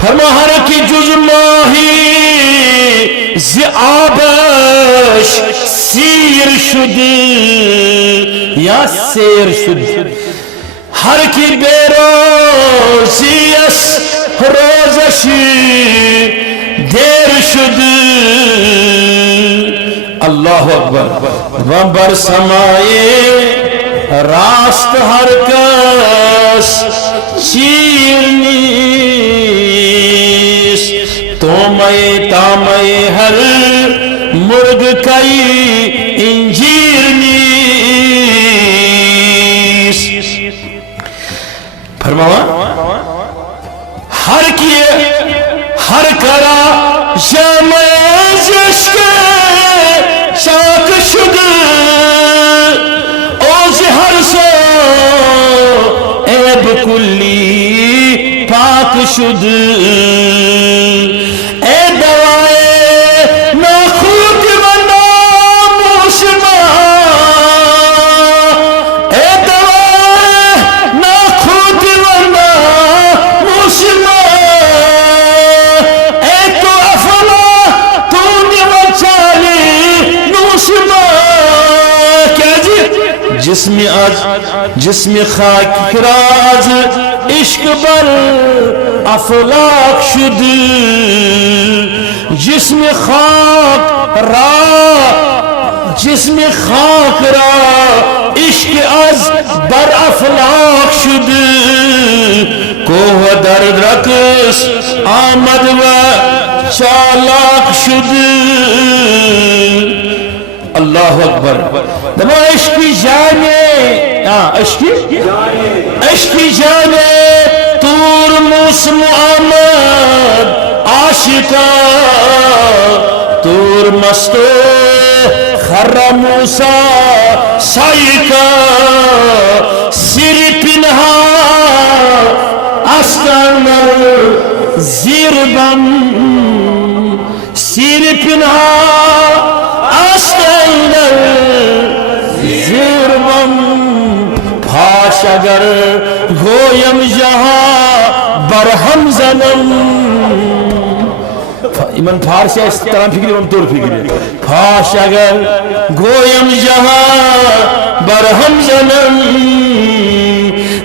فرما ہر کی جز ماہی زی آبش سیر شد یا سیر شد ہر کی بے روزیس روزش دیر شد اللہ اکبر وبر سمائے راست ہر کس چیرنیس تو میں تامے ہر مرگ کئی انجیرنیس فرماوا ہر کیے ہر کرا شمیز عشق شاک شد اوز ہر سو عیب کلی پاک شد اے دوائے ناخوت و ناموشما اے دوائے ناخوت و ناموشما اے تو افلا تو نیوچالی نوشما کیا جی جسم خاک راز عشق بر افلاک شد جسم خاک را عشق از بر افلاک شد کوہ درد رقص آمد و چالاک شد اللہ اکبر دمو عشقی جانے عشقی جانے تور موسم آمد عاشقا تور مستو خر موسیٰ سائقا سری پنہا اسکانر زیر بم سری پنہا اسکانر زیر بم پھاش اگر گویم جہاں برہم زنم ایمان فارسی اس طرح فکری ہم طور فکری پھاش اگر گویم جہاں برہم زنم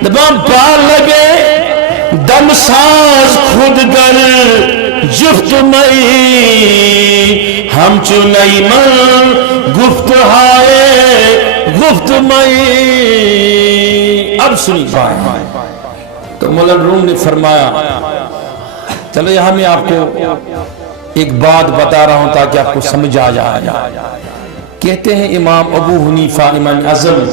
دبام پار لگے دم ساز خود گر جفت مئی ہم چنئی من گفت ہائے گفت مئی اب سنی پائے تو مولانا روم نے فرمایا چلو یہاں میں آپ کو ایک بات بتا رہا ہوں تاکہ آپ کو سمجھ آ جائے کہتے ہیں امام ابو حنیفہ امام اعظم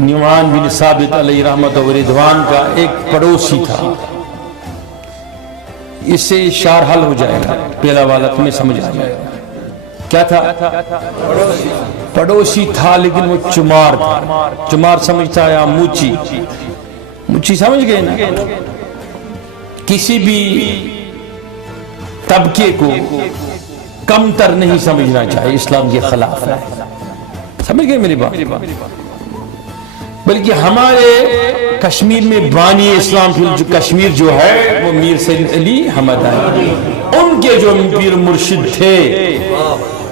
نعمان بن ثابت علیہ رحمت و رضوان کا ایک پڑوسی تھا اس سے اشار حل ہو جائے گا پہلا والا تمہیں سمجھ آ جائے گا کیا تھا پڑوسی تھا لیکن وہ چمار تھا چمار سمجھتا ہے یا موچی موچی سمجھ گئے نا کسی بھی طبقے کو کم تر نہیں سمجھنا چاہیے اسلام کے خلاف ہے سمجھ گئے میری بات بلکہ ہمارے کشمیر میں بانی اسلام جو کشمیر جو ہے وہ میر سید علی حمدانی ان کے جو پیر مرشد تھے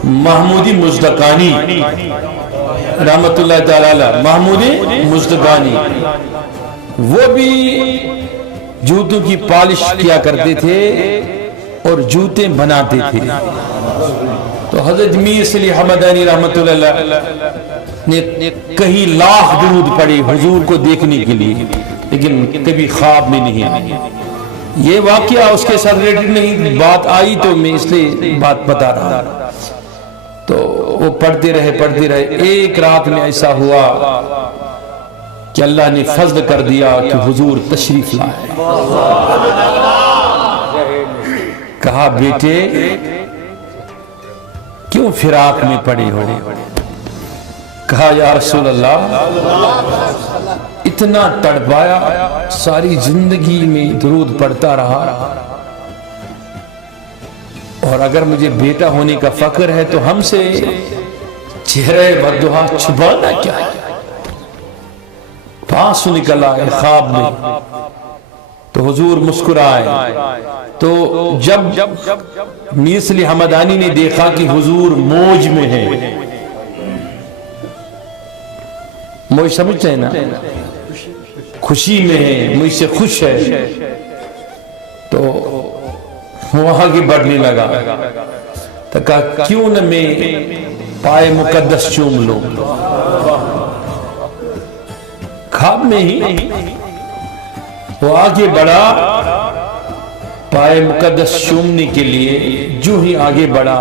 محمودی مزدقانی رحمت اللہ تعالی محمودی مزدقانی وہ بھی جوتوں کی پالش کیا کرتے تھے اور جوتے بناتے تھے تو حضرت میر سید علی حمدانی رحمت اللہ نے کئی لاکھ درود پڑھی حضور کو دیکھنے کے لیے لیکن کبھی خواب میں نہیں آئی یہ واقعہ اس کے ساتھ ریلیٹڈ نہیں بات آئی تو میں اس لیے بات بتا رہا تو وہ پڑھتے رہے ایک رات میں ایسا ہوا کہ اللہ نے فضل کر دیا کہ حضور تشریف لائے کہا بیٹے کیوں فراق میں پڑے ہو کہا یا رسول اللہ اتنا تڑپایا ساری زندگی میں درود پڑھتا رہا اور اگر مجھے بیٹا ہونے کا فخر ہے تو ہم سے چہرے بددعا چھپانا کیا ہے پانسو نکلا ہے خواب میں تو حضور مسکرائے. تو جب میر صلی حمدانی نے دیکھا کہ حضور موج میں ہے، موج سمجھتے ہیں نا، خوشی میں ہے، مجھ سے خوش ہے، تو وہ آگے بڑھنے لگا. تو کہا کیوں نہ میں پائے مقدس چوم لوں. خواب میں ہی وہ آگے بڑھا پائے مقدس چومنے کے لیے. جو ہی آگے بڑھا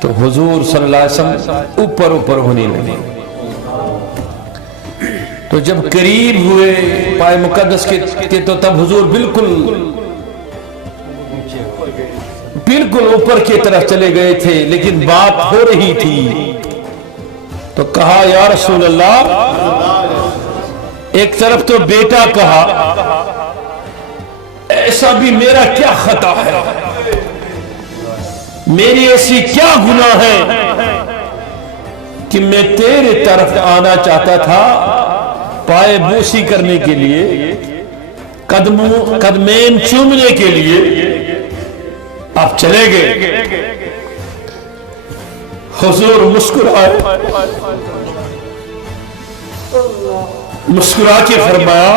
تو حضور صلی اللہ علیہ وسلم اوپر اوپر ہونے لگے. تو جب قریب ہوئے پائے مقدس کے تو تب حضور بالکل اوپر کی طرف چلے گئے تھے، لیکن بات ہو رہی تھی. تو کہا یا رسول اللہ، ایک طرف تو بیٹا کہا، ایسا بھی میرا کیا خطا ہے، میری ایسی کیا گناہ ہے کہ میں تیرے طرف آنا چاہتا تھا پائے بوسی کرنے کے لیے، قدمین چومنے کے لیے، آپ چلے گئے. حضور مسکرائے، مسکرا کے فرمایا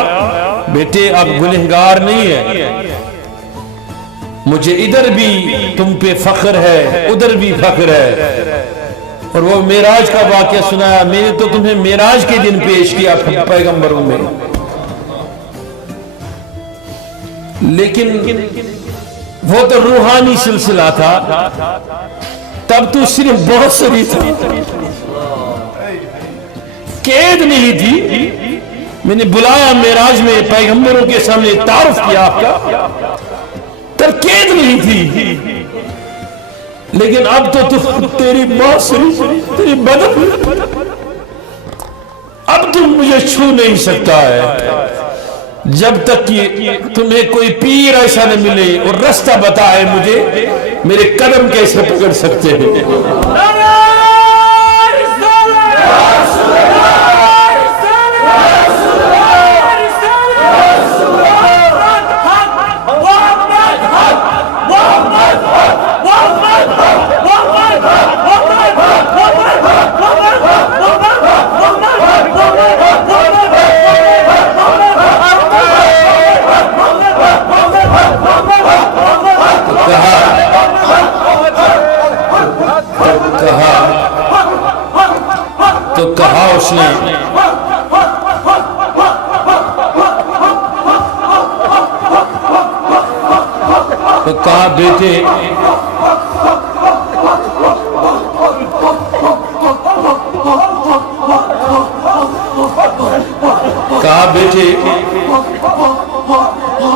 بیٹے آپ گنہگار نہیں ہیں، مجھے ادھر بھی تم پہ فخر ہے، ادھر بھی فخر ہے. اور وہ معراج کا واقعہ سنایا، میں نے تو تمہیں معراج کے دن پیش کیا پیغمبروں میں، لیکن وہ تو روحانی سلسلہ تھا، تب تو صرف بصری تھا، قید نہیں تھی. میں نے بلایا معراج میں، پیغمبروں کے سامنے تعارف کیا آپ کا، تب قید نہیں تھی. لیکن اب تو تیری بصری، تیری بدن، اب تم مجھے چھو نہیں سکتا ہے جب تک کہ تمہیں کوئی پیر ایسا نہ ملے اور رستہ بتائے مجھے میرے قدم کیسے پکڑ سکتے ہیں. تو کہا اس نے تو کہا بیٹے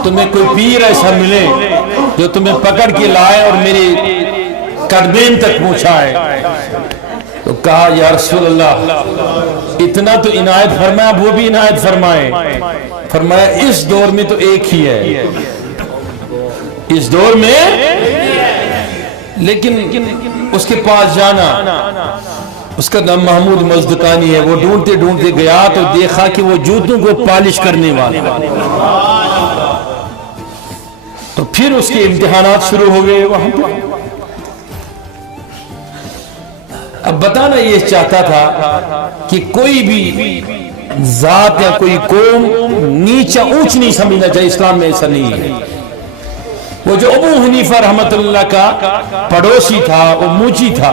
تمہیں کوئی پیر ایسا ملے جو تمہیں پکڑ کے لائے اور میرے قدمین تک پہنچائے. تو کہا یا رسول اللہ اتنا تو عنایت فرمایا، وہ بھی عنایت فرمائے. فرمایا اس دور میں تو ایک ہی ہے، اس دور میں، لیکن اس کے پاس جانا، اس کا نام محمود مزدقانی ہے. وہ ڈھونڈتے ڈھونڈتے گیا تو دیکھا کہ وہ جوتوں کو پالش کرنے والا. تو پھر اس کے امتحانات شروع ہو گئے وہاں پر. اب بتانا یہ چاہتا تھا کہ کوئی بھی ذات یا کوئی قوم نیچا اونچ نہیں سمجھنا چاہیے، اسلام میں ایسا نہیں ہے. وہ جو ابو حنیفہ رحمت اللہ کا پڑوسی تھا وہ موچی تھا،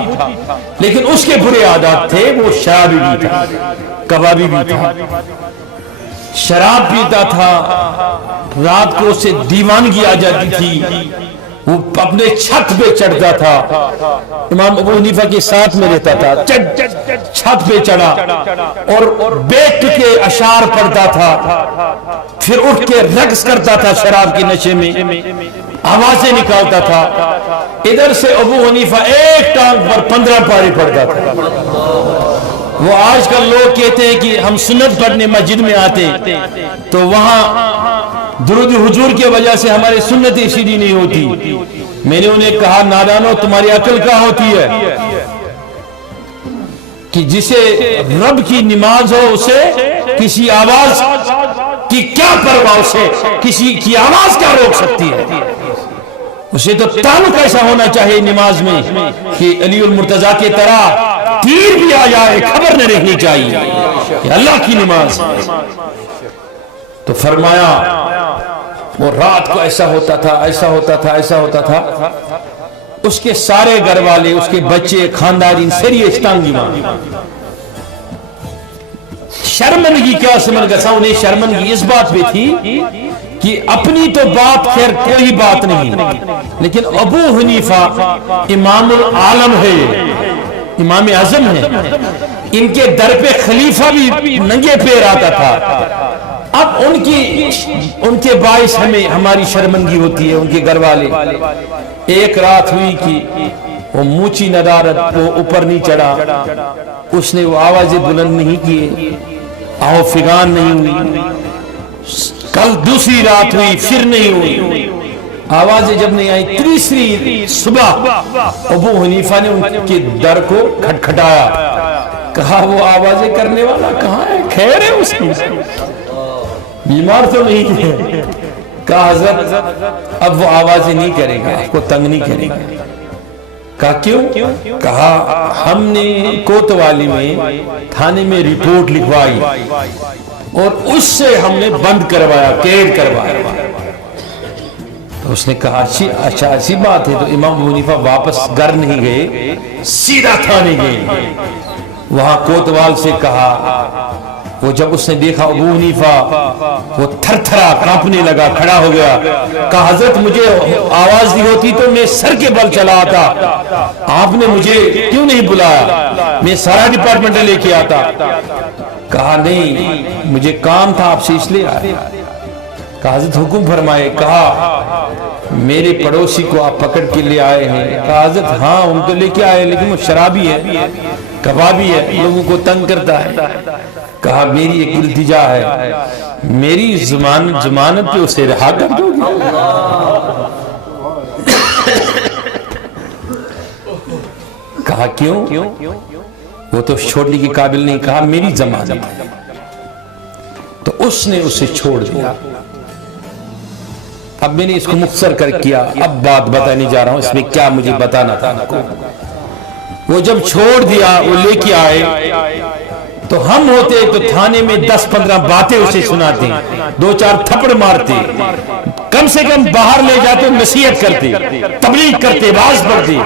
لیکن اس کے برے عادات تھے. وہ شرابی بھی تھا، کبابی بھی تھا، شراب پیتا تھا، رات کو اسے دیوانگی آ جاتی تھی، وہ اپنے چھت پہ چڑھتا تھا. امام ابو حنیفہ کے ساتھ میں رہتا تھا، چھت پہ چڑھا اور بیٹھ کے اشعار پڑھتا تھا، پھر اٹھ کے رقص کرتا تھا شراب کے نشے میں، آوازیں نکالتا تھا. ادھر سے ابو حنیفہ ایک ٹانگ پر 15 پارے پڑھتا تھا. وہ آج کل لوگ کہتے ہیں کہ ہم سنت پڑھنے مسجد میں آتے تو وہاں درود حضور کی وجہ سے ہماری سنتیں سیدھی نہیں ہوتی. میں نے انہیں کہا نادانو تمہاری عقل کہاں ہوتی ہے کہ جسے رب کی نماز ہو اسے کسی آواز کی کیا پرواہ، اسے کسی کی آواز کیا روک سکتی ہے؟ اسے تو تعلق ایسا ہونا چاہیے نماز میں کہ علی المرتضیٰ کی طرح تیر بھی آ جائے خبر نہ رہنی چاہیے کہ اللہ کی نماز۔ تو فرمایا وہ رات کو ایسا ہوتا تھا، ایسا ہوتا تھا، ایسا ہوتا تھا، اس کے سارے گھر والے، اس کے بچے، خاندان سری اشتانگی ماں شرمندگی کیا سمجھ گسا، انہیں شرمندگی اس بات پہ تھی کہ اپنی تو بات خیر کوئی بات نہیں، لیکن ابو حنیفہ امام العالم ہے، امام اعظم ہے، ان کے در پہ خلیفہ بھی ننگے پیر آتا تھا۔ اب ان کے باعث ہماری شرمندگی ہوتی ہے، ان کے گھر والے۔ ایک رات ہوئی کہ وہ موچی ندارت وہ اوپر نہیں چڑھا، اس نے وہ آوازیں بلند نہیں کیے، آہو فغان نہیں ہوئی۔ کل دوسری رات ہوئی، پھر نہیں ہوئی، آوازیں جب نہیں آئی، تیسری صبح ابو حنیفہ نے ان کے در کو کھٹکھٹایا، کہا وہ آوازیں کرنے والا کہاں ہے؟ خیر ہے اس کی، بیمار تو نہیں ہے؟ کہا حضرت اب وہ آوازیں نہیں کرے گا، آپ کو تنگ نہیں کرے گا۔ کہا کیوں؟ کہا ہم نے کوتوالی میں تھانے میں رپورٹ لکھوائی اور اس سے ہم نے بند کروایا، قید کروایا۔ تو اس نے کہا اچھا ایسی بات ہے۔ تو امام ابو حنیفہ واپس گھر نہیں گئے، سیدھا تھانے گئے، وہاں کوتوال سے کہا۔ وہ جب اس نے دیکھا ابو حنیفہ، وہ تھر تھرا کانپنے لگا، کھڑا ہو گیا، کہا حضرت مجھے آواز دی ہوتی تو میں سر کے بل چلا آتا، آپ نے مجھے کیوں نہیں بلایا؟ میں سارا ڈپارٹمنٹ لے کے آتا۔ کہا نہیں مجھے کام تھا آپ سے اس لیے آیا۔ کہا حضرت حکم فرمائے۔ کہا میرے پڑوسی کو آپ پکڑ کے لے آئے ہیں؟ کہا حضرت ہاں ان کو لے کے آئے، لیکن وہ شرابی ہے، کبابی ہے، لوگوں کو تنگ کرتا ہے۔ کہا میری ایک التجا ہے، میری ضمانت پہ اسے رہا کر دو گی؟ کہا کیوں؟ وہ تو چھوڑنے کے قابل نہیں۔ کہا میری ضمانت ہے۔ تو اس نے اسے چھوڑ دیا۔ اب میں نے اس کو مختصر کر کیا، اب بات بتانے جا رہا ہوں، اس میں کیا مجھے بتانا تھا آپ کو۔ وہ جب چھوڑ دیا، وہ لے کے آئے، تو ہم ہوتے تو تھانے میں 10-15 باتیں اسے سناتے، 2-4 تھپڑ مارتے، کم سے کم باہر لے جاتے، نصیحت کرتے، تبلیغ کرتے، واعظ پڑھتے۔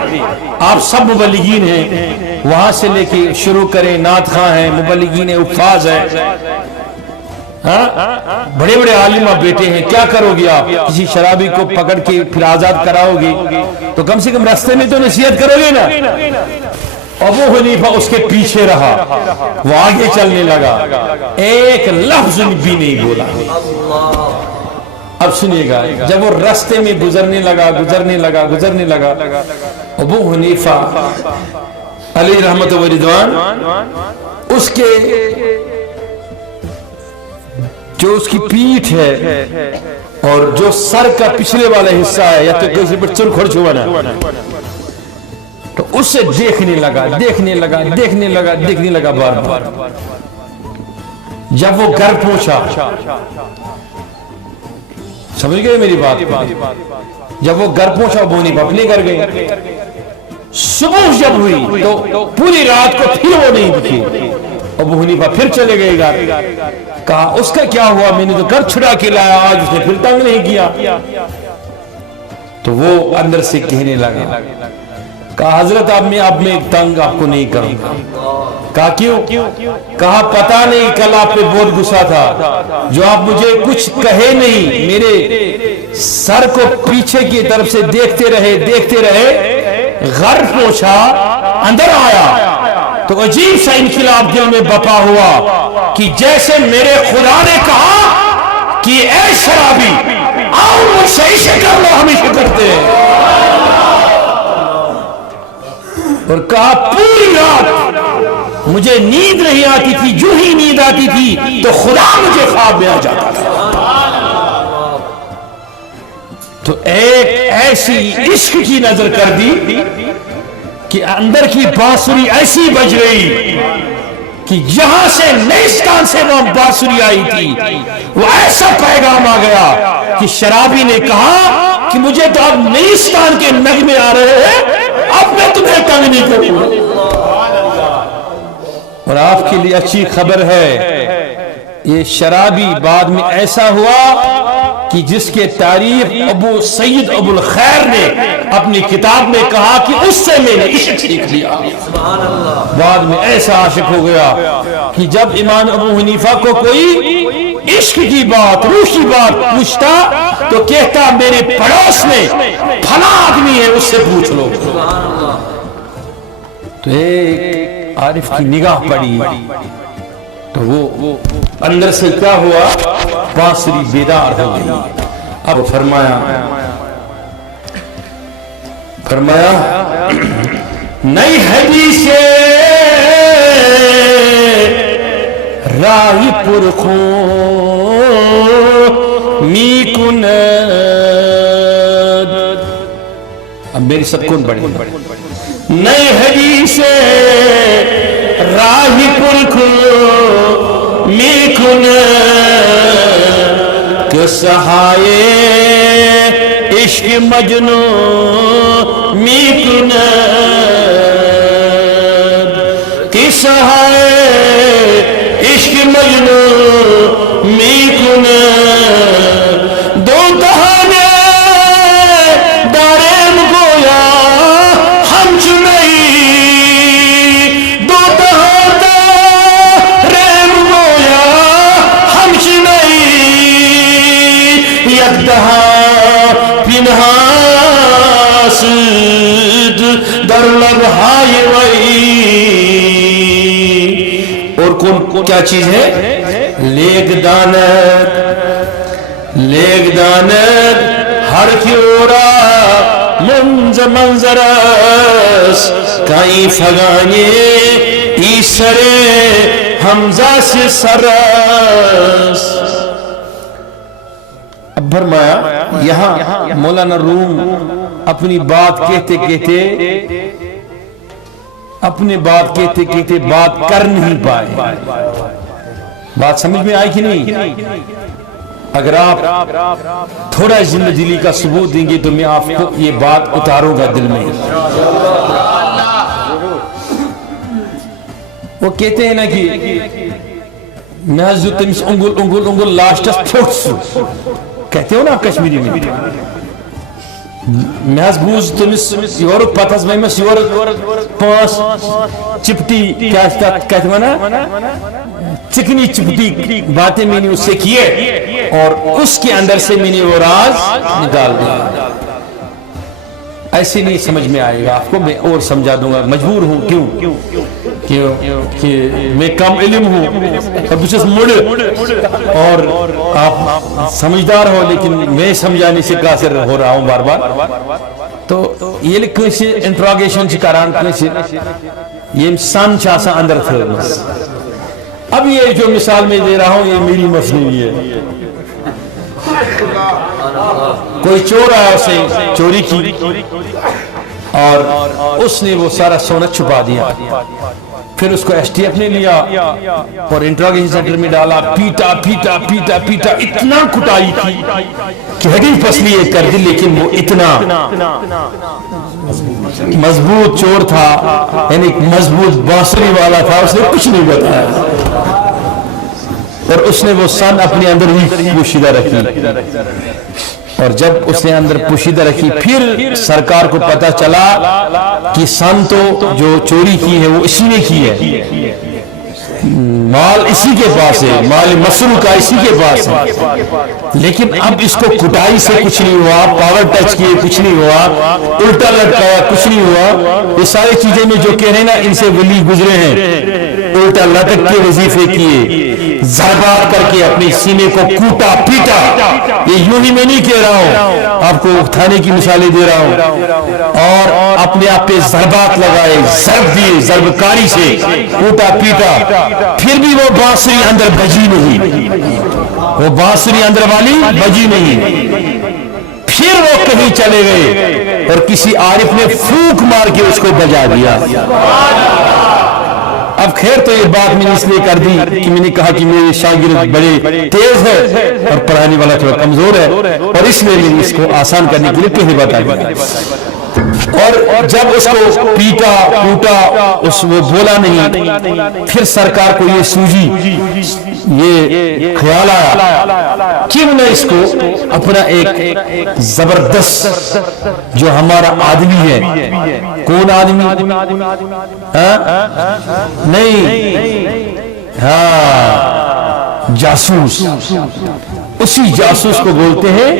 آپ سب مبلغین ہیں، وہاں سے لے کے شروع کریں، نعت خواں ہیں، مبلغین ہیں، حفاظ ہیں، بڑے بڑے عالم آپ بیٹے ہیں، کیا کرو گے آپ؟ کسی شرابی کو پکڑ کے پھر آزاد کراؤ گے تو کم سے کم راستے میں تو نصیحت کرو گے نا۔ ابو حنیفہ اس کے پیچھے رہا، وہ آگے چلنے لگا، ایک لفظ بھی نہیں بولا۔ اب سنیے گا، جب وہ راستے میں گزرنے لگا، ابو حنیفہ علیہ رحمت و رضوان، اس کے جو اس کی پیٹھ ہے اور جو سر کا پچھلے والا حصہ ہے، یا تو کسی پر چل کھڑ چھوا نا، تو اس سے دیکھنے لگا بار بار۔ جب وہ گھر پہنچا، سمجھ گئے میری بات؟ جب وہ گھر پہنچا، ابو حنیفہ اپنے گھر گئے۔ صبح جب ہوئی تو پوری رات کو پھر وہ نہیں دکھی۔ ابو حنیفہ پھر چلے گئے گھر۔ کہا اس کا کیا ہوا؟ میں نے تو گھر چھڑا کے لایا، آج اس نے پھر تنگ نہیں کیا۔ تو وہ اندر سے کہنے لگا، کہا حضرت اب میں تنگ آپ کو نہیں کروں گا۔ کہا کیوں؟ کہا پتہ نہیں کل آپ پہ بہت غصہ تھا، جو آپ مجھے کچھ کہے نہیں، میرے سر کو پیچھے کی طرف سے دیکھتے رہے، گھر پہنچا، اندر آیا تو عجیب سا انقلاب دل میں بپا ہوا کہ جیسے میرے خدا نے کہا کہ اے شرابی آؤ مجھ سے عشق کر لو، ہم عشق کرتے ہیں، اور کہا پوری رات مجھے نیند نہیں آتی تھی، جو ہی نیند آتی تھی تو خدا مجھے خواب میں آ جاتا تھا۔ تو ایک ایسی عشق کی نظر کر دی کہ اندر کی بانسری ایسی بج گئی کہ یہاں سے نیستان سے وہ بانسری آئی تھی، وہ ایسا پیغام آ گیا کہ شرابی نے کہا کہ مجھے تو اب نیستان کے نغمے آ رہے ہیں، اب میں تمہیں تنگ نہیں کروں گا۔ اور آپ کے لیے اچھی خبر ہے، یہ شرابی بعد میں ایسا ہوا کہ جس کے تاریخ ابو سید ابو الخیر نے اپنی کتاب میں کہا کہ اس سے میں نے عشق سیکھ لیا۔ بعد میں ایسا عاشق ہو گیا کہ جب امام ابو حنیفہ کو کوئی عشق کی بات، روح کی بات پوچھتا تو کہتا میرے پڑوس میں فلاں آدمی ہے، اس سے پوچھ لو۔ تو ایک عارف کی نگاہ پڑی تو وہ اندر سے کیا ہوا، بانسری بیدار ہو گئی۔ اب فرمایا نئی حدیث راہی پرخوں می کند، اب میری سب کون بڑی نئی حدیث راہی پرخوں می کند کہ سہائے عشق مجنوں می کند، کہ سہائے عشق مجنوں می کند، دو دہانے داریم گویا ہم چنئی، دو دہانے داریم گویا ہم چنئی، یک دہا پنہا سید در لبہائی وئی، اور کون کیا چیز ہے، لیگ داند ہر کی اورا منظر اس کئی فگانے ای سر حمزہ سے سرس۔ اب فرمایا یہاں مولانا روم اپنی بات کہتے کہتے بات کر نہیں پائے۔ بات سمجھ میں آئی کہ نہیں؟ اگر آپ تھوڑا ذمہ دلی کا ثبوت دیں گے تو میں آپ کو یہ بات اتاروں گا دل میں۔ وہ کہتے ہیں نا کہ میں حضرت تمس انگل لاسٹس پھوٹ سو، کہتے ہو نا کشمیری میں، میں بوز تمس یور پتہ میں یور پانچ چپٹی کیا ونا چکنی چپٹی باتیں میں نے اس سے کیے اور اس کے اندر سے میں نے وہ راز نکال دیا۔ ایسے نہیں سمجھ میں آئے گا، آپ کو میں اور سمجھا دوں گا، مجبور ہوں۔ کیوں کہ میں کم علم ہوں اور بچس مڑ، اور آپ سمجھدار ہو لیکن میں سمجھانے سے قاصر ہو رہا ہوں بار بار۔ تو یہ کنسی انٹراگیشن کران کنسی یہ سن چاسا اندر تھرمس۔ اب یہ جو مثال میں دے رہا ہوں یہ میری مصنوعی ہے۔ کوئی چور آیا، اسے چوری کی اور اس نے وہ سارا سونا چھپا دیا، پھر اس کو ایس ٹی ایف نے لیا اور انٹراگیشن سینٹر میں ڈالا، پیٹا پیٹا پیٹا پیٹا، اتنا کٹائی کی کہ ہڈی پسلی کر دی، لیکن وہ اتنا مضبوط چور تھا، یعنی مضبوط بانسری والا تھا، اس نے کچھ نہیں بتایا اور اس نے وہ سن اپنے اندر ہی پوشیدہ رکھی۔ اور جب اس نے اندر پوشیدہ رکھی پھر سرکار کو پتا چلا کہ سن تو جو چوری کی ہے وہ اسی نے کی ہے، مال اسی کے پاس ہے، مال مسروق کا اسی کے پاس ہے، لیکن اب اس کو کٹائی سے کچھ نہیں ہوا، پاور ٹچ کیے کچھ نہیں ہوا، الٹا لٹکایا کچھ نہیں ہوا۔ یہ ساری چیزیں میں جو کہہ رہے ہیں نا ان سے ولی گزرے ہیں، الٹا لٹک کے وظیفے کیے، ضربات کر کے اپنے سینے کو کوٹا پیٹا۔ یہ یوں ہی میں نہیں کہہ رہا ہوں، آپ کو تھانے کی مثالیں دے رہا ہوں، اور اپنے آپ پہ ضربات لگائے، ضرب دیے، ضرب کاری سے کوٹا پیٹا، پھر بھی وہ بانسری اندر بجی نہیں، وہ بانسری اندر والی بجی نہیں۔ پھر وہ کہیں چلے گئے اور کسی عارف نے پھونک مار کے اس کو بجا دیا۔ اب خیر تو یہ بات میں نے اس لیے کر دی کہ میں نے کہا کہ میرے شاگرد بڑے تیز ہے اور پڑھانے والا تھوڑا کمزور ہے، اور اس لیے میں نے اس کو آسان کرنے کے لیے پہلے بتا دیا۔ اور جب اس کو پیٹا کوٹا وہ بولا نہیں، پھر سرکار کو یہ سوجی، یہ خیال آیا کیوں نہ اس کو اپنا ایک زبردست جو ہمارا آدمی ہے، کون آدمی؟ نہیں، ہاں جاسوس، اسی جاسوس کو بولتے ہیں،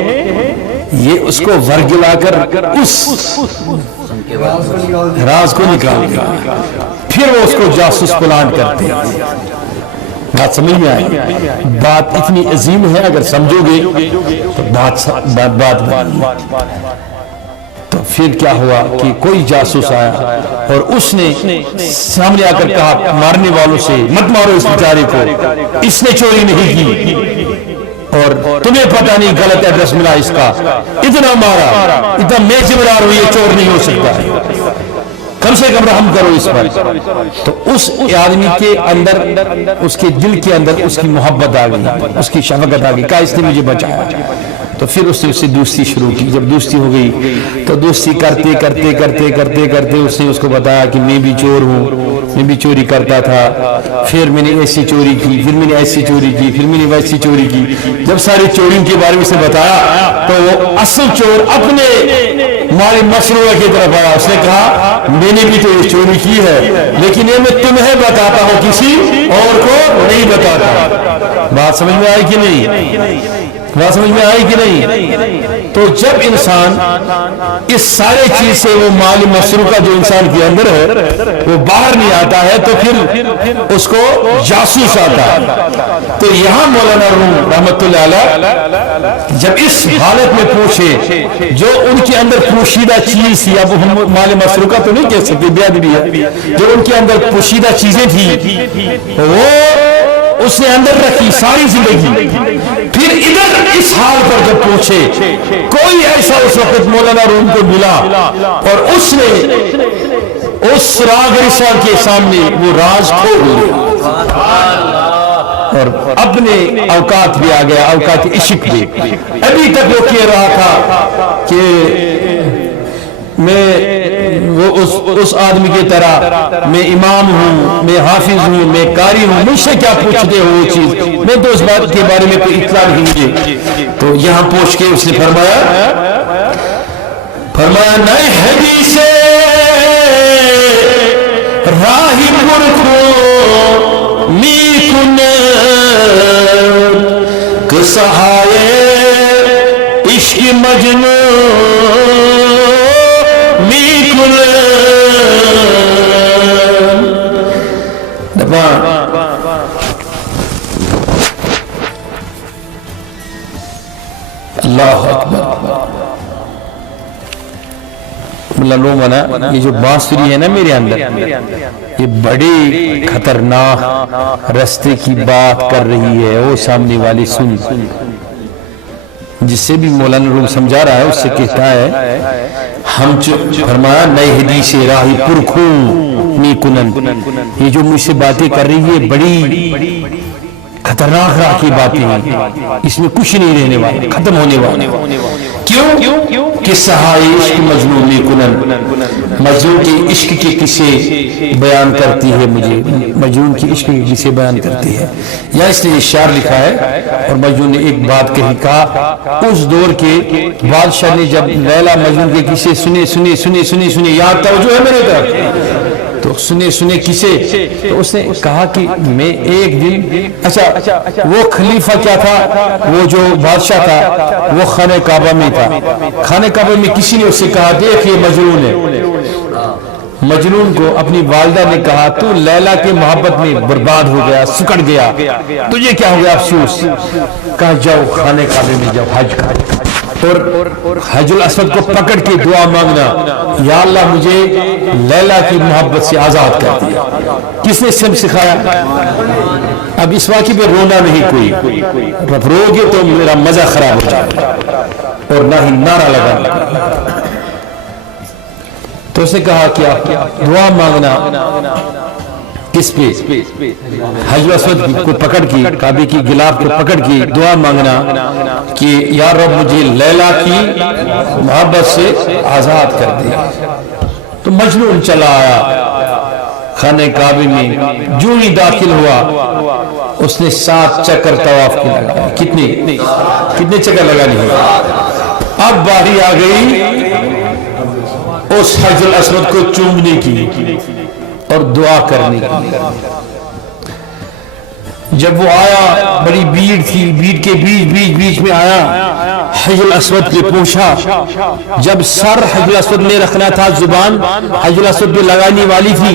یہ اس کو ورگلا کر اس راز کو نکال دیا، پھر وہ اس کو جاسوس پلان کرتے ہیں۔ بات سمجھ میں آئی؟ بات اتنی عظیم ہے، اگر سمجھو گے تو بات تو پھر کیا ہوا کہ کوئی جاسوس آیا اور اس نے سامنے آ کر کہا مارنے والوں سے، مت مارو اس بیچارے کو، اس نے چوری نہیں کی اور تمہیں پتہ نہیں غلط ایڈریس ملا اس کا، اتنا مارا، اتنا میں ذمہ دار ہوں، یہ چور نہیں ہو سکتا ہے، کم سے کم رحم کرو اس پر۔ تو اس آدمی کے اندر، اس کے دل کے اندر اس کی محبت آ گئی، اس کی شفقت آ گئی، کہا اس نے مجھے بچایا۔ تو پھر اس نے اس سے دوستی شروع کی۔ جب دوستی ہو گئی تو دوستی کرتے کرتے کرتے کرتے کرتے اس نے اس کو بتایا کہ میں بھی چور ہوں، میں بھی چوری کرتا تھا، پھر میں نے ایسی چوری کی، پھر میں نے ایسی چوری کی، پھر میں نے ویسی چوری کی۔ جب ساری چوریوں کے بارے میں اس نے بتایا تو وہ اصل چور اپنے مال مسروقہ کی طرف آیا، اس نے کہا میں نے بھی تو یہ چوری کی ہے، لیکن یہ میں تمہیں بتاتا ہوں، کسی اور کو نہیں بتاتا۔ بات سمجھ میں آئی کہ نہیں؟ بات سمجھ میں آئی کہ نہیں؟ تو جب انسان اس سارے چیز سے وہ مال مسروقہ جو انسان کے اندر ہے وہ باہر نہیں آتا ہے تو پھر اس کو جاسوس آتا ہے۔ تو یہاں مولانا روم رحمت اللہ علیہ جب اس حالت میں پوچھے جو ان کے اندر پوشیدہ چیز تھی، اب ہم مال مسروقہ تو نہیں کہہ سکتے، بے ادبی ہے، جو ان کے اندر پوشیدہ چیزیں تھیں وہ اس نے اندر رکھی ساری زندگی، پھر ادھر اس حال پر جب پوچھے کوئی ایسا اس وقت مولانا روم کو ملا اور اس نے اس راگ رسال کے سامنے وہ راز کھول دیا اور اپنے اوقات بھی آ گیا، اوقات عشق بھی۔ ابھی تک وہ کہہ رہا تھا کہ میں وہ اس آدمی کی طرح میں امام ہوں، میں حافظ ہوں، میں قاری ہوں، مجھ سے کیا پوچھتے ہو وہ چیز، میں تو اس بات کے بارے میں کوئی اطلاع نہیں مجھے۔ تو یہاں پوچھ کے اس نے فرمایا نئے حدیث راہی پرکھو می کن کسہائے عشق مجنون می کن اللہ اکبر۔ یہ جو بانسری ہے نا میرے اندر، یہ بڑی خطرناک رستے کی بات کر رہی ہے، وہ سامنے والی سن، جس سے بھی مولانا روم سمجھا رہا ہے اس سے کہتا ہے ہم فرمایا نئے حدیث راہی پرکھوں می کنن، یہ جو مجھ سے باتیں کر رہی ہے بڑی خطرناک راہ کی باتیں ہیں، اس میں کچھ نہیں رہنے والا، ختم ہونے والا۔ کیوں کہ سہائی عشق مجنون می کنن، مجنون کے عشق کے قصے بیان کرتی ہے، مجھے مجنون کی عشق کے قصے بیان کرتی ہے۔ یا اس نے اشعار لکھا ہے اور مجنون نے ایک بات کہا، اس دور کے بادشاہ نے جب لیلا مجنون کے قصے سنے یاد توجہ ہے میرے طرف، تو سنے کسے، تو اس نے کہا کہ میں ایک دن، اچھا وہ خلیفہ کیا تھا، وہ جو بادشاہ تھا وہ خانہ کعبہ میں تھا، خانہ کعبہ میں کسی نے اس سے کہا دیکھ یہ مجنون ہے۔ مجنون کو اپنی والدہ نے کہا تو لیلا کے محبت میں برباد ہو گیا، سکڑ گیا، تجھے کیا ہو گیا افسوس؟ کہا جاؤ خانہ کعبہ میں جاؤ، حج اور حج الاسود کو پکڑ کے دعا مانگنا، یا اللہ مجھے لیلا کی محبت سے آزاد کر دیا۔ کس نے سب سکھایا؟ اب اس واقعے پہ رونا نہیں کوئی، رو گے تو میرا مزہ خراب ہو جائے اور نہ ہی نعرہ لگا۔ تو اس نے کہا کہ آپ دعا مانگنا کس پہ؟ حجر اسود کو پکڑ کے، کعبے کی غلاف کو پکڑ کے دعا مانگنا کہ یا رب مجھے لیلا کی محبت سے آزاد کر دے۔ تو مجنون چلا آیا خانہ کعبے میں، جو ہی داخل ہوا اس نے 7 چکر طواف کی لگا۔ کتنے چکر لگانے ہوئے؟ اب باری آ گئی اس حجر الاسود کو چومنے کی اور دعا کرنے کی۔ جب وہ آیا، بڑی بھیڑ تھی، بھیڑ کے بیچ میں آیا، حجر الاسود پہ پوچھا۔ جب سر حجر الاسود میں رکھنا تھا، زبان حجر الاسود پہ لگانے والی تھی،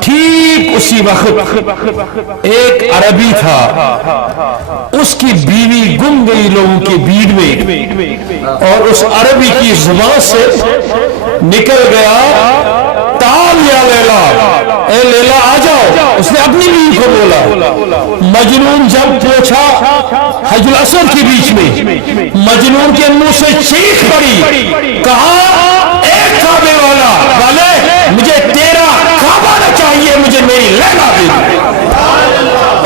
ٹھیک اسی وقت ایک عربی تھا، اس کی بیوی گم گئی لوگوں کی بھیڑ میں، اور اس عربی کی زبان سے نکل گیا تعال یا لیلا، اے لیلا آ جاؤ۔ اس نے اپنی بیوی کو بولا۔ مجنون جب پہنچا حجر الاسود کے بیچ میں، مجنون کے منہ سے چیخ پڑی، کہا اے کعبے والے، مجھے تیرا کعبہ نہ چاہیے، مجھے میری لیلا دے۔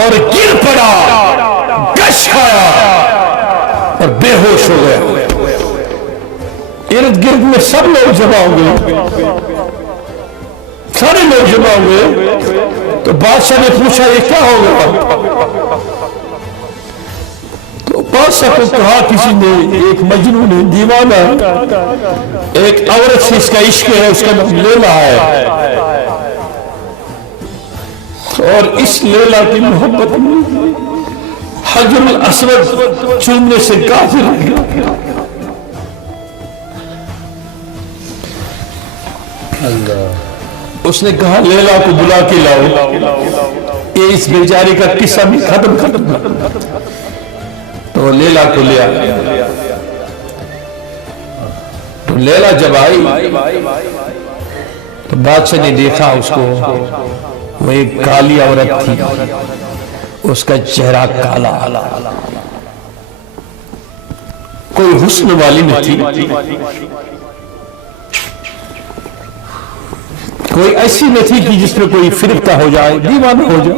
اور گر پڑا، گش کھایا اور بے ہوش ہو گیا۔ ارد گرد میں سب لوگ جمع ہوئے، سارے لوگ جمع ہوئے۔ تو بادشاہ نے پوچھا یہ کیا ہو گیا؟ تو بادشاہ کو کہا کسی نے، ایک مجنون ہے، دیوانہ، ایک عورت سے اس کا عشق ہے، اس کا نام لیلا ہے، اور اس لیلا کی محبت میں حجر الاسود چومنے سے کافر ہے۔ اس نے کہا لیلا کو بلا کے لاؤ، یہ اس بیچارے کا قصہ بھی ختم۔ تو لیلا کو لیا۔ تو لیلا جب آئی تو بادشاہ نے دیکھا اس کو، وہ ایک کالی عورت تھی، اس کا چہرہ کالا، کوئی حسن والی نہ تھی، کوئی ایسی نہ تھی کہ جس میں کوئی فرقہ ہو جائے، دیوانہ ہو جائے۔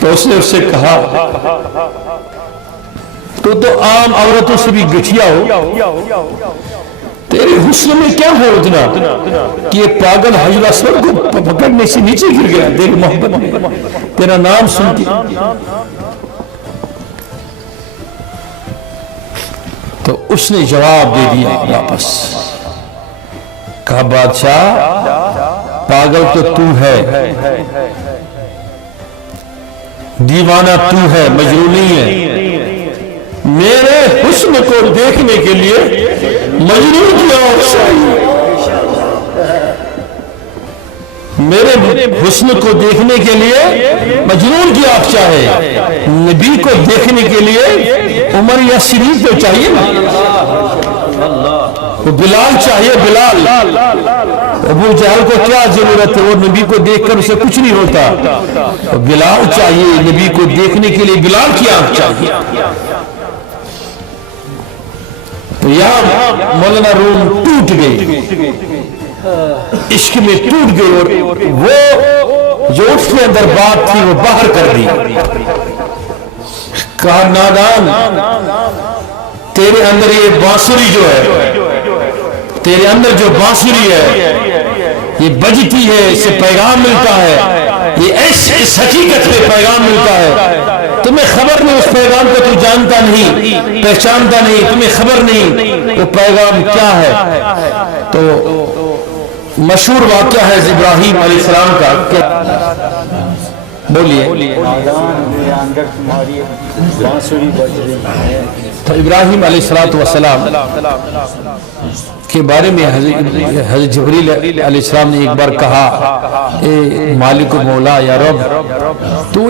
تو اس نے اس سے کہا تو عام عورتوں سے بھی گٹھیا ہو، تیرے حسن میں کیا ہے اتنا کہ یہ پاگل حجر الاسود کو پکڑنے سے نیچے گر گیا تیری محبت میں، تیرا نام سن کے۔ تو اس نے جواب دے دیا واپس، کہا بادشاہ پاگل تو ہے، دیوانہ تو ہے، مجنون نہیں ہے۔ میرے حسن کو دیکھنے کے لیے مجنون کی آنکھ چاہیے، میرے حسن کو دیکھنے کے لیے مجنون کی آنکھ چاہے، نبی کو دیکھنے کے لیے عمر یا شریف تو چاہیے نا، وہ بلال چاہیے، بلال۔ ابو جہل کو کیا ضرورت ہے، وہ نبی کو دیکھ کر اسے کچھ نہیں ہوتا، بلال چاہیے، نبی کو دیکھنے کے لیے بلال کی آنکھ چاہیے۔ تو یہاں مولانا روم ٹوٹ گئی، عشق میں ٹوٹ گئی، اور وہ جو اس کے اندر بات تھی وہ باہر کر دی۔ کہا نادان، تیرے اندر یہ بانسری جو ہے، تیرے اندر جو بانسری ہے یہ بجتی ہے، اس سے پیغام ملتا ہے، یہ اس حقیقت میں پیغام ملتا ہے، تمہیں خبر نہیں، اس پیغام کو تو جانتا نہیں، پہچانتا نہیں، تمہیں خبر نہیں وہ پیغام کیا ہے۔ تو مشہور واقعہ ہے ابراہیم علیہ السلام کا، بولیے۔ تو ابراہیم علیہ السلام کے بارے میں حضرت جبریل علیہ السلام نے ایک بار کہا، اے مالک و مولا یا رب، تو